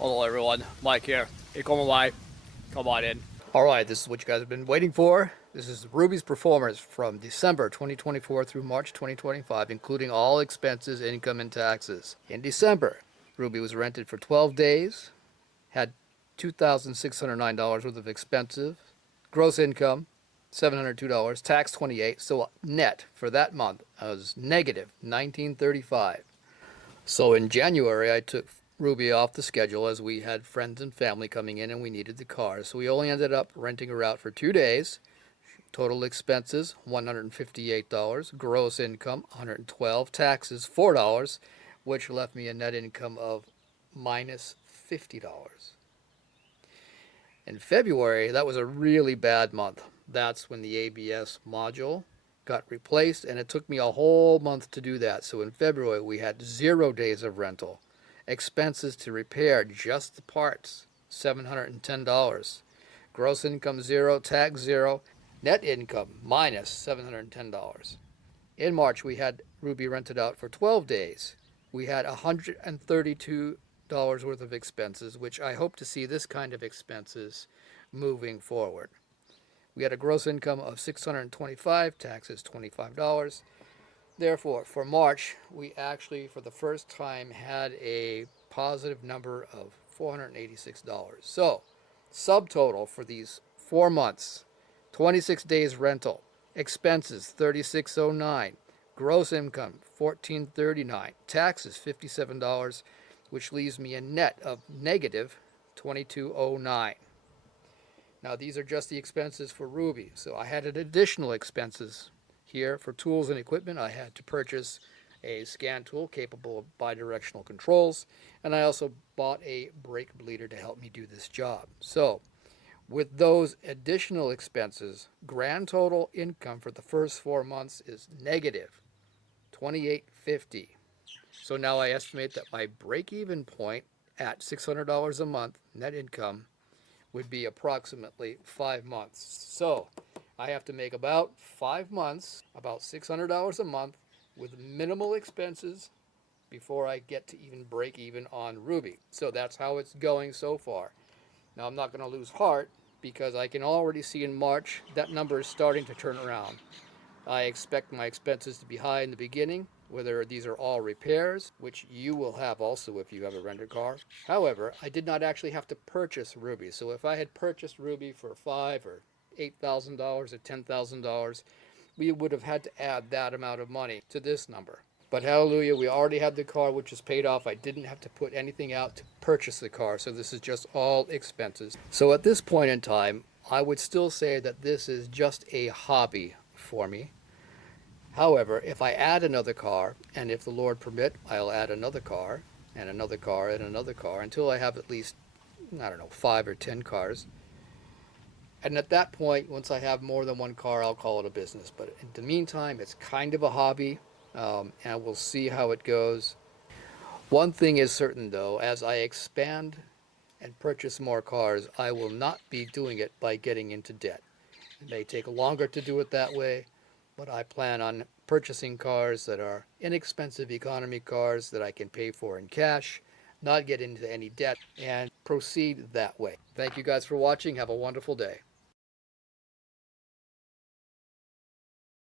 Hello everyone, Mike here. Hey, come on in. Alright, this is what you guys have been waiting for. This is Ruby's performance from December 2024 through March 2025, including all expenses, income, and taxes. In December, Ruby was rented for 12 days, had $2,609 worth of expenses, gross income $702, tax $28, so net for that month was negative $1,935. So in January, I took Ruby off the schedule as we had friends and family coming in and we needed the car. So we only ended up renting her out for 2 days. Total expenses $158, gross income $112, taxes $4, which left me a net income of minus $50. In February, that was a really bad month. That's when the ABS module got replaced, and it took me a whole month to do that. So in February, we had 0 days of rental. Expenses to repair just the parts, $710. Gross income 0, tax 0, net income minus $710. In March, we had Ruby rented out for 12 days. We had $132 worth of expenses, which I hope to see this kind of expenses moving forward. We had a gross income of $625, taxes $25. Therefore, for March, we actually, for the first time, had a positive number of $486. So, subtotal for these 4 months, 26 days rental, expenses $3609, gross income $1439, taxes $57, which leaves me a net of negative $2209. Now, these are just the expenses for Ruby. So I had an additional expenses here for tools and equipment. I had to purchase a scan tool capable of bidirectional controls, and I also bought a brake bleeder to help me do this job. So with those additional expenses, grand total income for the first 4 months is negative $2850. So now I estimate that my break-even point at $600 a month net income would be approximately 5 months. So I have to make about 5 months, about $600 a month with minimal expenses before I get to even break even on Ruby. So that's how it's going so far. Now I'm not going to lose heart because I can already see in March that number is starting to turn around. I expect my expenses to be high in the beginning, whether these are all repairs, which you will have also if you have a rented car. However, I did not actually have to purchase Ruby. So if I had purchased Ruby for $5,000 or $8,000 or $10,000, we would have had to add that amount of money to this number. But hallelujah, we already had the car, which is paid off. I didn't have to put anything out to purchase the car, so this is just all expenses. So at this point in time, I would still say that this is just a hobby for me. However, if I add another car, and if the Lord permit, I'll add another car, and another car, and another car, until I have at least, 5 or 10 cars. And at that point, once I have more than one car, I'll call it a business. But in the meantime, it's kind of a hobby, and we'll see how it goes. One thing is certain, though, as I expand and purchase more cars, I will not be doing it by getting into debt. It may take longer to do it that way, but I plan on purchasing cars that are inexpensive economy cars that I can pay for in cash, not get into any debt, and proceed that way. Thank you guys for watching. Have a wonderful day.